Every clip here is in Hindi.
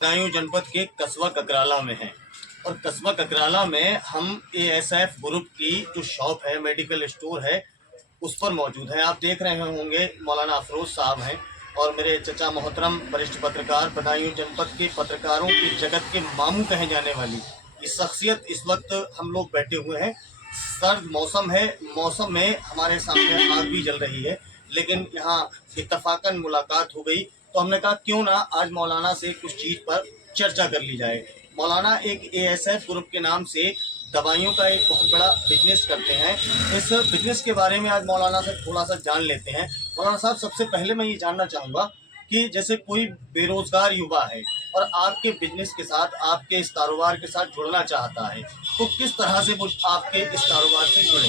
बदायूं जनपद के कस्बा ककराला में है और कस्बा ककराला में हम एएसएफ ग्रुप की जो शॉप है, मेडिकल स्टोर है, उस पर मौजूद है। आप देख रहे होंगे मौलाना अफरोज साहब हैं और मेरे चचा मोहतरम वरिष्ठ पत्रकार, बदायूं जनपद के पत्रकारों के जगत के मामू कहे जाने वाली ये शख्सियत इस वक्त हम लोग बैठे हुए हैं। सर्द मौसम है, मौसम में हमारे सामने आग भी जल रही है, लेकिन यहाँ इत्तफाकन मुलाकात हो गई तो हमने कहा क्यों ना आज मौलाना से कुछ चीज़ पर चर्चा कर ली जाए। मौलाना एक एएसएफ ग्रुप के नाम से दवाइयों का एक बहुत बड़ा बिजनेस करते हैं। इस बिजनेस के बारे में आज मौलाना से थोड़ा सा जान लेते हैं। मौलाना साहब, सबसे पहले मैं ये जानना चाहूँगा कि जैसे कोई बेरोजगार युवा है और आपके बिजनेस के साथ, आपके इस कारोबार के साथ जुड़ना चाहता है, तो किस तरह से वो आपके इस कारोबार से जुड़े?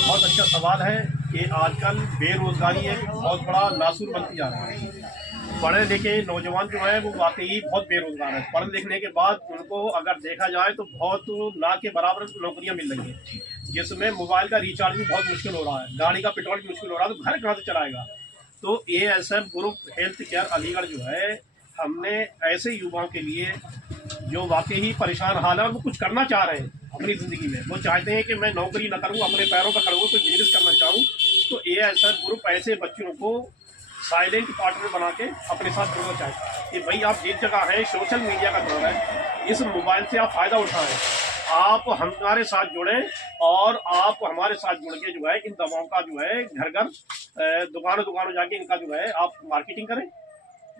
बहुत अच्छा सवाल है कि आजकल बेरोजगारी एक बहुत बड़ा नासूर बनती जा रहा है। पढ़े लिखे नौजवान जो है वो वाकई बहुत बेरोजगार है। पढ़ लिखने के बाद उनको अगर देखा जाए तो बहुत ना के बराबर नौकरियां मिल रही हैं, जिसमें मोबाइल का रिचार्ज भी बहुत मुश्किल हो रहा है, गाड़ी का पेट्रोल भी मुश्किल हो रहा है, तो घर कहाँ से चलाएगा। तो ASF group health care Aligarh जो है, हमने ऐसे युवाओं के लिए जो वाकई ही परेशान हाल है और वो कुछ करना चाह रहे हैं अपनी ज़िंदगी में, वो चाहते हैं कि मैं नौकरी न करूँ, अपने पैरों पर खड़ा हूँ, कोई बिजनेस करना चाहूँ, तो एएसएफ ग्रुप ऐसे बच्चों को साइलेंट पार्टनर बना के अपने साथ जुड़ना चाहता है कि भाई आप जिस जगह है, सोशल मीडिया का दौर है, इस मोबाइल से आप फ़ायदा उठाएं, आप हमारे साथ जुड़ें और आप हमारे साथ जुड़ के जो है इन दवाओं का जो है घर घर दुकानों दुकानों जाके इनका जो है आप मार्केटिंग करें,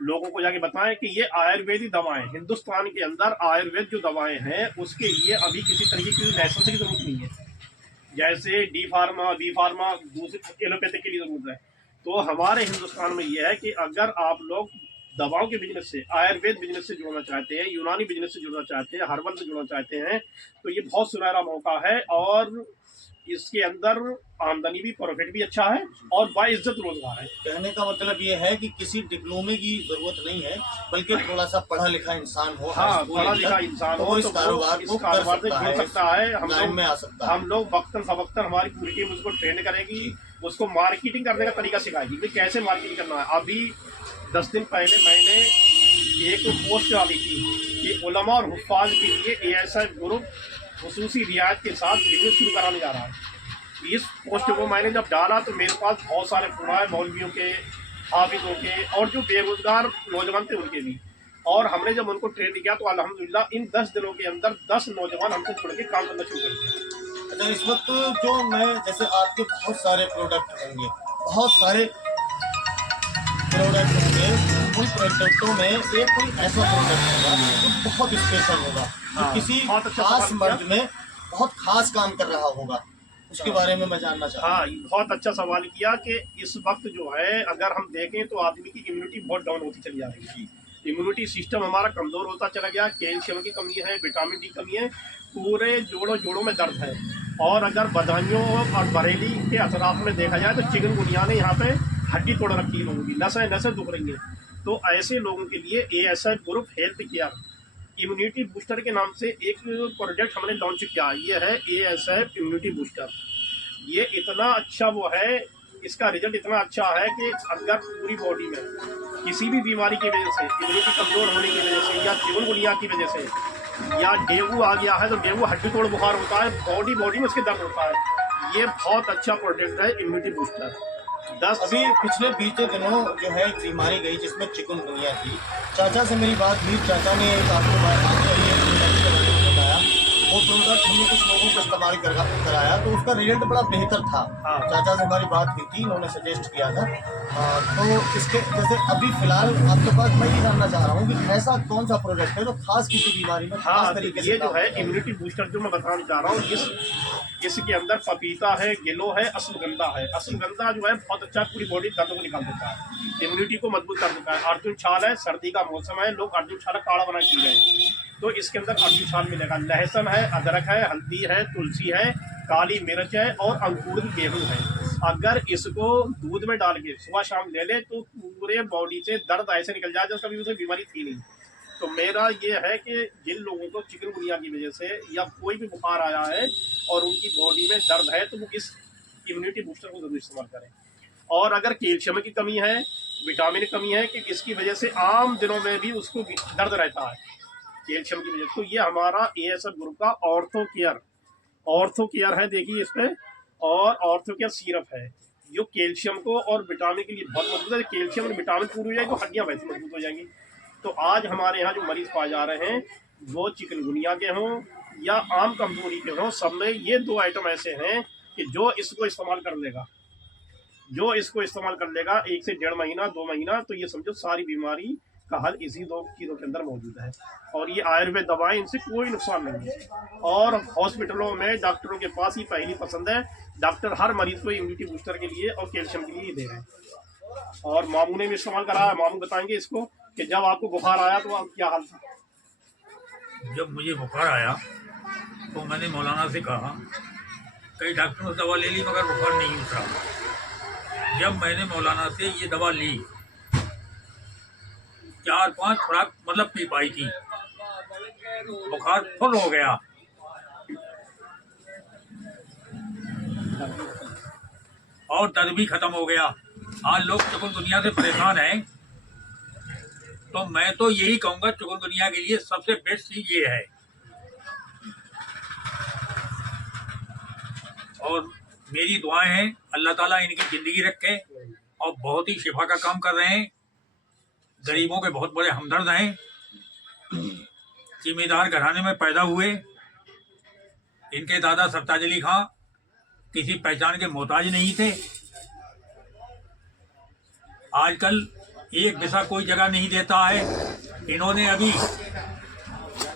लोगों को जाके बताएं कि ये आयुर्वेदिक दवाएं, हिंदुस्तान के अंदर आयुर्वेद जो दवाएं हैं उसके लिए अभी किसी तरीके की लाइसेंस की जरूरत नहीं है। जैसे डी फार्मा, बी फार्मा, दूसरे एलोपैथिक के लिए जरूरत है। तो हमारे हिंदुस्तान में ये है कि अगर आप लोग दवाओं के बिजनेस से, आयुर्वेद बिजनेस से जुड़ना चाहते हैं, यूनानी बिजनेस से जुड़ना चाहते हैं, हर्बल से जुड़ना चाहते हैं, तो ये बहुत सुनहरा मौका है और इसके अंदर आमदनी भी, प्रॉफिट भी अच्छा है और बाइज्जत रोजगार है। कहने का मतलब ये है कि किसी डिप्लोमे की जरूरत नहीं है, बल्कि थोड़ा सा पढ़ा लिखा इंसान हो, हाँ, पढ़ा लिखा इंसान तो हो इस तो कारोबार को कर सकता है। लाइन में आ सकता है। हम लोग वक्तन फवक्तन हमारी पूरी टीम उसको ट्रेन करेगी, उसको मार्केटिंग करने का तरीका सिखाएगी कि कैसे मार्केटिंग करना है। अभी 10 दिन पहले मैंने एक पोस्ट डाली थी कि उलमा और हुफ्फाज के लिए एएसएफ ग्रुप खुसूसी रियायत के साथ बिजनेस शुरू कराने जा रहा है। इस पोस्ट को मैंने जब डाला तो मेरे पास बहुत सारे फोन आए, मौलवियों के, हाफिजों के और जो बेरोजगार नौजवान थे उनके भी। और हमने जब उनको ट्रेन किया तो अल्हम्दुलिल्लाह इन 10 दिनों के अंदर 10 नौजवान हमसे जुड़ के काम करना शुरू कर दिया। अच्छा, इस वक्त जो मैं, जैसे आपके बहुत सारे प्रोडक्ट होंगे, बहुत सारे प्रोडक्ट होंगे, उन प्रोडक्टों में एक कोई ऐसा प्रोडक्ट होगा जो बहुत स्पेशल होगा, जो किसी खास मर्द में बहुत खास काम कर रहा होगा, उसके बारे में मैं जानना चाहता हूँ। हाँ, बहुत अच्छा सवाल किया कि इस वक्त जो है अगर हम देखें तो आदमी की इम्यूनिटी बहुत डाउन होती चली जा रही है। इम्यूनिटी सिस्टम हमारा कमज़ोर होता चला गया, कैल्शियम की कमी है, विटामिन डी कमी है, पूरे जोड़ों में दर्द है। और अगर बदायूं और बरेली के अतराफ में देखा जाए तो चिकनगुनिया ने यहाँ पे हड्डी तोड़ रखी है, लोगों की नसें दुख रही हैं। तो ऐसे लोगों के लिए ASF group health care immunity booster के नाम से एक प्रोडक्ट हमने लॉन्च किया। ये है एएसएफ इम्यूनिटी बूस्टर। ये इतना अच्छा वो है, इसका रिजल्ट इतना अच्छा है कि अगर पूरी बॉडी में किसी भी बीमारी की वजह से, इम्यूनिटी कमज़ोर होने की वजह से या चिकनगुनिया की वजह से या डेंगू आ गया है, तो डेंगू हड्डी तोड़ बुखार होता है, बॉडी में उसके दर्द होता है, ये बहुत अच्छा प्रोडक्ट है इम्यूनिटी बूस्टर। अभी पिछले बीते दिनों जो है एक बीमारी गई जिसमें चिकनगुनिया थी। चाचा से मेरी बात हुई, चाचा ने आपको बताया, वो प्रोडक्ट हमने कुछ लोगों को इस्तेमाल कराया तो उसका रिजल्ट बड़ा बेहतर था। हाँ। चाचा से हमारी बात हुई थी, उन्होंने सजेस्ट किया था। तो इसके जैसे अभी फिलहाल आपके पास मैं ये जानना चाह रहा हूँ कि ऐसा कौन सा प्रोडक्ट है जो खास किसी बीमारी में खास तरीके से, ये जो है इम्यूनिटी बूस्टर जो मैं बताना चाह रहा हूँ, इसके अंदर पपीता है, गिलो है, अश्वगंधा है। अश्वगंधा जो है बहुत अच्छा पूरी बॉडी दर्द को निकाल देता है, इम्यूनिटी को मजबूत कर देता है। अर्जुन छाल है, सर्दी का मौसम है, लोग अर्जुन छाल काढ़ा बना पी रहे हैं, तो इसके अंदर अर्जुन छाल मिलेगा। लहसुन है, अदरक है, हल्दी है, तुलसी है, काली मिर्च है और अंकुर की गेहूँ है। अगर इसको दूध में डाल के सुबह शाम ले ले तो पूरे बॉडी से दर्द ऐसे निकल जाए जैसे कभी उसे बीमारी थी नहीं। तो मेरा ये है कि जिन लोगों को चिकनगुनिया की वजह से या कोई भी बुखार आया है और उनकी बॉडी में दर्द है तो वो इस इम्यूनिटी बूस्टर को जरूर इस्तेमाल करें। और अगर कैल्शियम की कमी है विटामिन की कमी है कि इसकी वजह से आम दिनों में भी उसको दर्द रहता है कैल्शियम की वजह से। तो ये हमारा ASF ग्रुप का ऑर्थो केयर है, देखिए इस पे, और ऑर्थो केयर सिरप है जो कैल्शियम को और विटामिन के लिए बहुत मजबूत है। कैल्शियम और विटामिन पूरी हो जाएगी तो हड्डियां वैसे मजबूत हो जाएंगी। तो आज हमारे यहाँ जो मरीज पाए जा रहे हैं वो चिकनगुनिया के हों या आम कमजोरी के हों, सब में ये 2 आइटम ऐसे हैं कि जो इसको इस्तेमाल कर लेगा, 1 से 1.5 महीना 2 महीना, तो ये समझो सारी बीमारी का हल इसी 2 चीज़ों के अंदर मौजूद है। और ये आयुर्वेद दवाएं, इनसे कोई नुकसान नहीं है। और हॉस्पिटलों में डॉक्टरों के पास ही पहली पसंद है, डॉक्टर हर मरीज को इम्यूनिटी बूस्टर के लिए और कैल्शियम के लिए दे रहे हैं। और मामू ने भी इस्तेमाल करा है, मामू बताएंगे इसको कि जब आपको बुखार आया तो आप क्या हाल था? जब मुझे बुखार आया तो मैंने मौलाना से कहा, कई डॉक्टरों से दवा ले ली मगर बुखार नहीं उतरा। जब मैंने मौलाना से ये दवा ली, 4-5 खुराक मतलब पी पाई थी, बुखार फुल हो गया और दर्द भी खत्म हो गया। आज लोग चिकनगुनिया से परेशान हैं, तो मैं तो यही कहूँगा चिकनगुनिया के लिए सबसे बेस्ट चीज़ ये है। और मेरी दुआएं हैं अल्लाह ताला इनकी ज़िंदगी रखे और बहुत ही शिफा का काम कर रहे हैं। गरीबों के बहुत बड़े हमदर्द हैं, जिम्मेदार घराने में पैदा हुए। इनके दादा सरताज अली खां किसी पहचान के मोहताज नहीं थे। आजकल एक पैसा कोई जगह नहीं देता है। इन्होंने अभी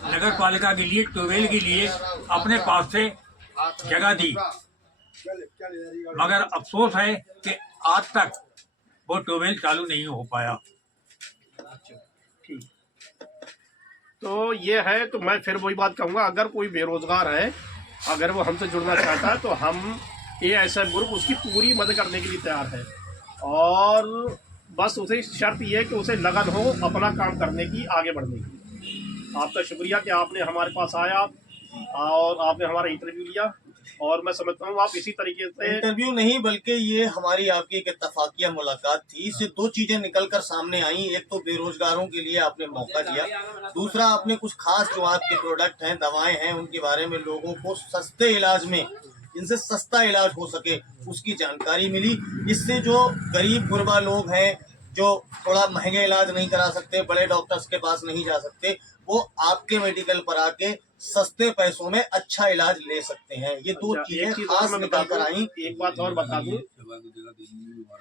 नगर पालिका के लिए ट्यूबवेल के लिए अपने पास से जगह दी, मगर अफसोस है कि आज तक वो ट्यूबवेल चालू नहीं हो पाया। ठीक, तो ये है। तो मैं फिर वही बात कहूँगा, अगर कोई बेरोजगार है, अगर वो हमसे जुड़ना चाहता है तो हम ASF ग्रुप उसकी पूरी मदद करने के लिए तैयार है। और बस उसे शर्त ये है कि उसे लगन हो अपना काम करने की, आगे बढ़ने की। आपका शुक्रिया कि आपने हमारे पास आया और आपने हमारा इंटरव्यू लिया। और मैं समझता हूँ आप इसी तरीके से इंटरव्यू नहीं बल्कि ये हमारी आपकी एक इत्तफाकिया मुलाकात थी। इससे 2 चीजें निकल कर सामने आई। एक तो बेरोजगारों के लिए आपने मौका दिया, दूसरा आपने कुछ खास जो आपके प्रोडक्ट हैं, दवाएं हैं, उनके बारे में लोगों को सस्ते इलाज में, जिनसे सस्ता इलाज हो सके, उसकी जानकारी मिली। इससे जो गरीब गुरबा लोग हैं जो थोड़ा महंगे इलाज नहीं करा सकते, बड़े डॉक्टर्स के पास नहीं जा सकते, वो आपके मेडिकल पर आके सस्ते पैसों में अच्छा इलाज ले सकते हैं। ये 2 चीजें खास निकल कर आई। एक बात और बता दूं,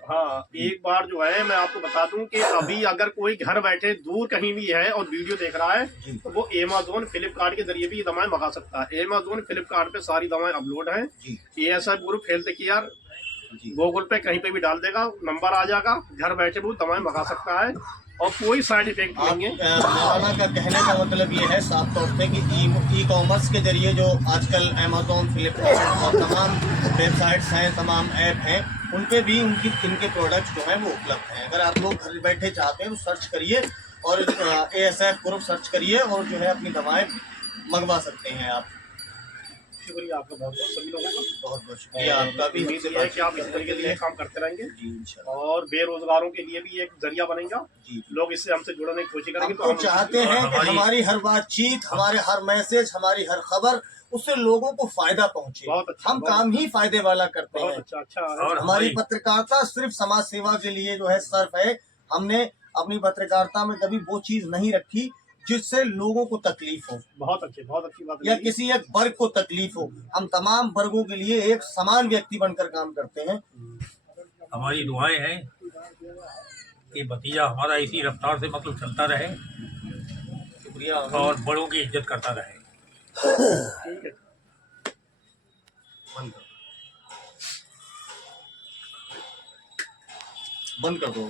हाँ, एक बार जो है मैं आपको बता दूं कि अभी अगर कोई घर बैठे दूर कहीं भी है और वीडियो देख रहा है तो वो Amazon फ्लिपकार्ट के जरिए भी ये दवाएं मंगा सकता है। Amazon फ्लिपकार्ट पे सारी दवाएं अपलोड हैं। ASF group health care Google पे कहीं पे भी डाल देगा, नंबर आ जाएगा, घर बैठे वो दवाएं मंगा सकता है और कोई साइड इफेक्ट नहीं है। मौलाना का कहने का मतलब ये है साफ तौर पे कि ई कॉमर्स के जरिए जो आजकल Amazon, फ्लिपकार्ट और तमाम वेबसाइट्स हैं, तमाम ऐप हैं, उन पे भी इनके प्रोडक्ट्स जो हैं वो उपलब्ध हैं। अगर आप लोग घर बैठे चाहते हैं तो सर्च करिए और ASF ग्रुप सर्च करिए और जो है अपनी दवाएं मंगवा सकते हैं आप। शुक्रिया आपका बहुत बहुत, सभी लोगों का बहुत बहुत शुक्रिया आपका भी। उम्मीद है कि आप इस तरीके से काम करते रहेंगे जी इंशाल्लाह। और बेरोजगारों के लिए भी एक जरिया बनेगा। जी लोग इससे हमसे जुड़ने की कोशिश करेंगे हम तो चाहते हैं कि हमारी हर बातचीत, हमारे हर मैसेज, हमारी हर खबर उससे लोगों को फायदा पहुंचे। बहुत अच्छा, हम काम ही फायदे वाला करते बहुत हैं। अच्छा और हमारी हमारी पत्रकारिता सिर्फ समाज सेवा के लिए जो है सर्फ है। हमने अपनी पत्रकारिता में कभी वो चीज नहीं रखी जिससे लोगों को तकलीफ हो बहुत अच्छी बात या है। किसी एक वर्ग को तकलीफ हो। हम तमाम वर्गों के लिए एक समान व्यक्ति बनकर काम करते हैं। हमारी दुआएं हैं कि भतीजा हमारा इसी रफ्तार से मतलब चलता रहे शुक्रिया। और बड़ों की इज्जत करता रहे। ठीक है। बंद कर दो।